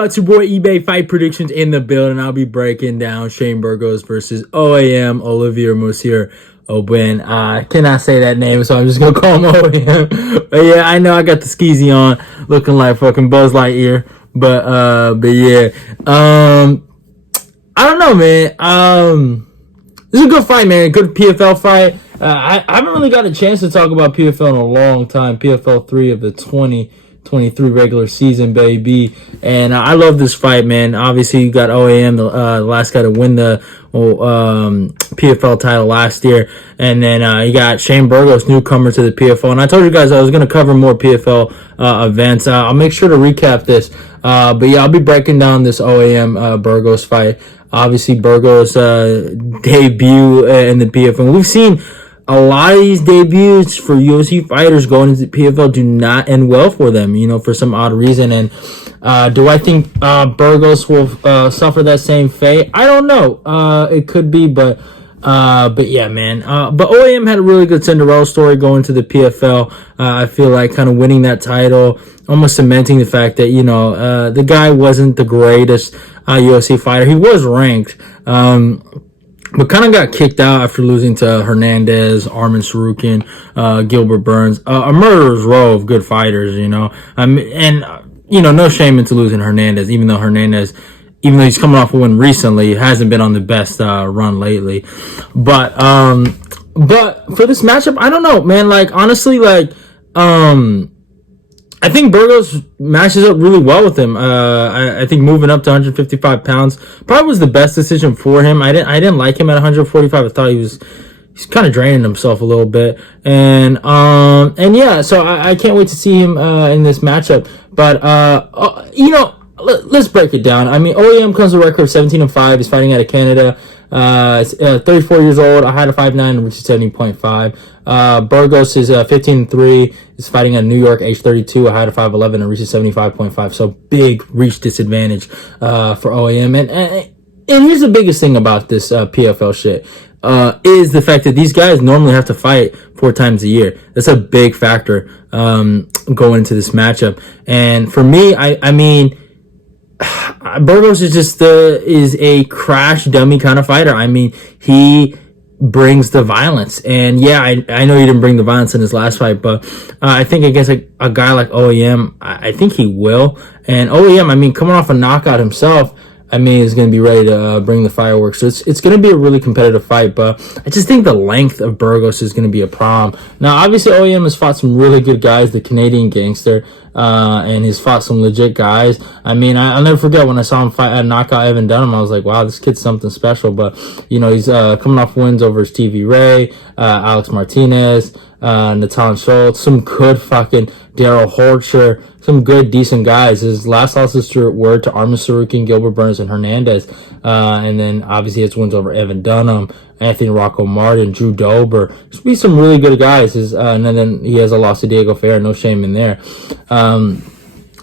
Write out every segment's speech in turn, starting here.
y'all? It's your boy eBay Fight Predictions in the building. I'll be breaking down Shane Burgos versus OAM, Olivier Aubin-Mercier. I cannot say that name, so I'm just gonna call him OAM. But yeah, I know I got the skeezy on, looking like fucking Buzz Lightyear. But yeah, I don't know, man. This is a good fight, man. Good PFL fight. I haven't really got a chance to talk about PFL in a long time. PFL 3 of the 2023 regular season, baby. And I love this fight, man. Obviously, you got OAM, the last guy to win the PFL title last year. And then you got Shane Burgos, newcomer to the PFL. And I told you guys I was going to cover more PFL events. I'll make sure to recap this. But yeah, I'll be breaking down this OAM Burgos fight. Obviously, Burgos' debut in the PFL. We've seen a lot of these debuts for UFC fighters going into the PFL do not end well for them, for some odd reason. And do I think Burgos will suffer that same fate? I don't know. It could be, but yeah, man. But OAM had a really good Cinderella story going to the PFL. I feel like kind of winning that title, almost cementing the fact that, the guy wasn't the greatest UFC fighter. He was ranked, but kind of got kicked out after losing to Hernandez, Arman Sarukian, Gilbert Burns, a murderer's row of good fighters, no shame into losing Hernandez, even though he's coming off a win recently, hasn't been on the best run lately. But for this matchup, I don't know, man. Like, honestly, I think Burgos matches up really well with him. I think moving up to 155 pounds probably was the best decision for him. I didn't like him at 145. I thought he's kind of draining himself a little bit. And yeah, so I can't wait to see him in this matchup. But let's break it down. I mean, OAM comes with a record of 17-5. He's fighting out of Canada. 34 years old. I had a 5'9" and reached 70.5. Burgos is 15-3. He's fighting at New York, age 32. I had a 5'11" and reaches 75.5. So big reach disadvantage for OAM. And here's the biggest thing about this PFL shit. Is the fact that these guys normally have to fight 4 times a year. That's a big factor going into this matchup. And for me, I mean, Burgos is just is a crash dummy kind of fighter. I mean, he brings the violence, and yeah, I know he didn't bring the violence in his last fight, but I think against a guy like OAM, I think he will. And OAM, I mean, coming off a knockout himself, I mean, is going to be ready to bring the fireworks. So it's going to be a really competitive fight, but I just think the length of Burgos is going to be a problem. Now, obviously, OAM has fought some really good guys, the Canadian gangster, and he's fought some legit guys. I mean, I'll never forget when I saw him fight at knockout Evan Dunham. I was like, wow, this kid's something special. But, he's coming off wins over Stevie Ray, Alex Martinez, Natan Schultz, some good fucking Daryl Horcher, some good, decent guys. His last loss is to Arman Sarukian, Gilbert Burns, and Hernandez. And then, obviously, it's wins over Evan Dunham, Anthony Rocco Martin, Drew Dober. There's be some really good guys. And then he has a loss to Diego Ferreira. No shame in there.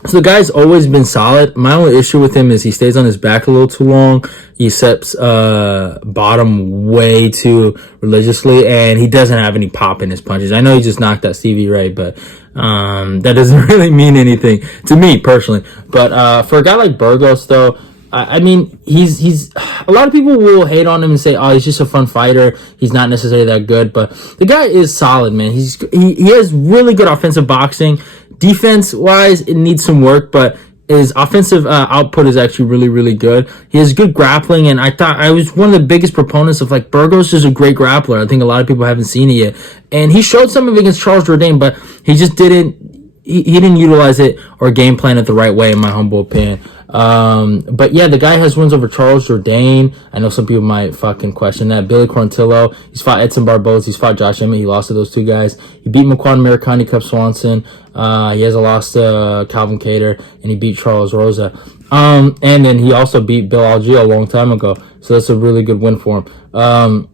So the guy's always been solid. My only issue with him is he stays on his back a little too long. He sets bottom way too religiously, and he doesn't have any pop in his punches. I know he just knocked out Stevie Ray, but that doesn't really mean anything to me personally. But for a guy like Burgos, though, I mean, he's a lot of people will hate on him and say, oh, he's just a fun fighter. He's not necessarily that good, but the guy is solid, man. He has really good offensive boxing. Defense wise, it needs some work, but his offensive output is actually really, really good. He has good grappling, and I was one of the biggest proponents of, like, Burgos is a great grappler. I think a lot of people haven't seen it yet. And he showed some of it against Charles Jourdain, but he just didn't utilize it or game plan it the right way, in my humble opinion. But yeah, the guy has wins over Charles Jourdain. I know some people might fucking question that. Billy Quarantillo. He's fought Edson Barboza. He's fought Josh Emmett. He lost to those 2 guys. He beat Maquan Americani, Cub Swanson. He has a loss to Calvin Cater, and he beat Charles Rosa. And then he also beat Bill Algeo a long time ago. So that's a really good win for him.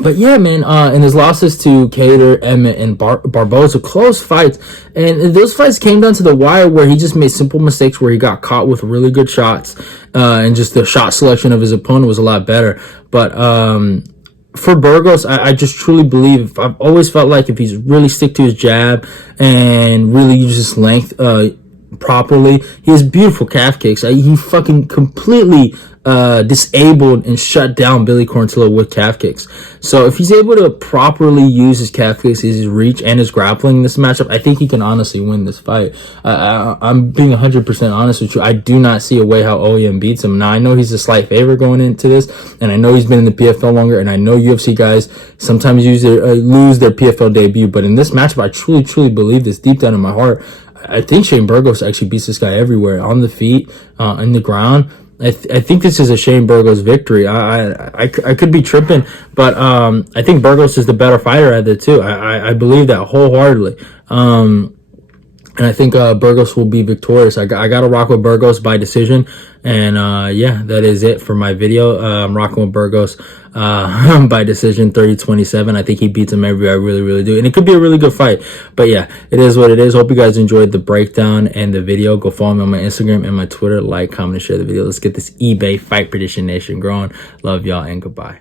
But yeah, man, in his losses to Cater, Emmett, and Barboza, close fights. And those fights came down to the wire where he just made simple mistakes where he got caught with really good shots. And just the shot selection of his opponent was a lot better. But for Burgos, I just truly believe, I've always felt like if he's really stick to his jab and really use his length, properly. He has beautiful calf kicks. He fucking completely disabled and shut down Billy Quarantillo with calf kicks. So if he's able to properly use his calf kicks, his reach, and his grappling in this matchup, I think he can honestly win this fight. I'm being 100% honest with you. I do not see a way how OEM beats him. Now, I know he's a slight favorite going into this, and I know he's been in the PFL longer, and I know UFC guys sometimes lose their PFL debut, but in this matchup, I truly believe this deep down in my heart. I think Shane Burgos actually beats this guy everywhere, on the feet, in the ground. I think this is a Shane Burgos victory. I could be tripping, but I think Burgos is the better fighter at the two. I believe that wholeheartedly. And I think Burgos will be victorious. I got to rock with Burgos by decision. And yeah, that is it for my video. I'm rocking with Burgos by decision, 30-27. I think he beats him everywhere. I really do. And it could be a really good fight. But yeah, it is what it is. Hope you guys enjoyed the breakdown and the video. Go follow me on my Instagram and my Twitter. Like, comment, and share the video. Let's get this eBay Fight Prediction Nation growing. Love y'all and goodbye.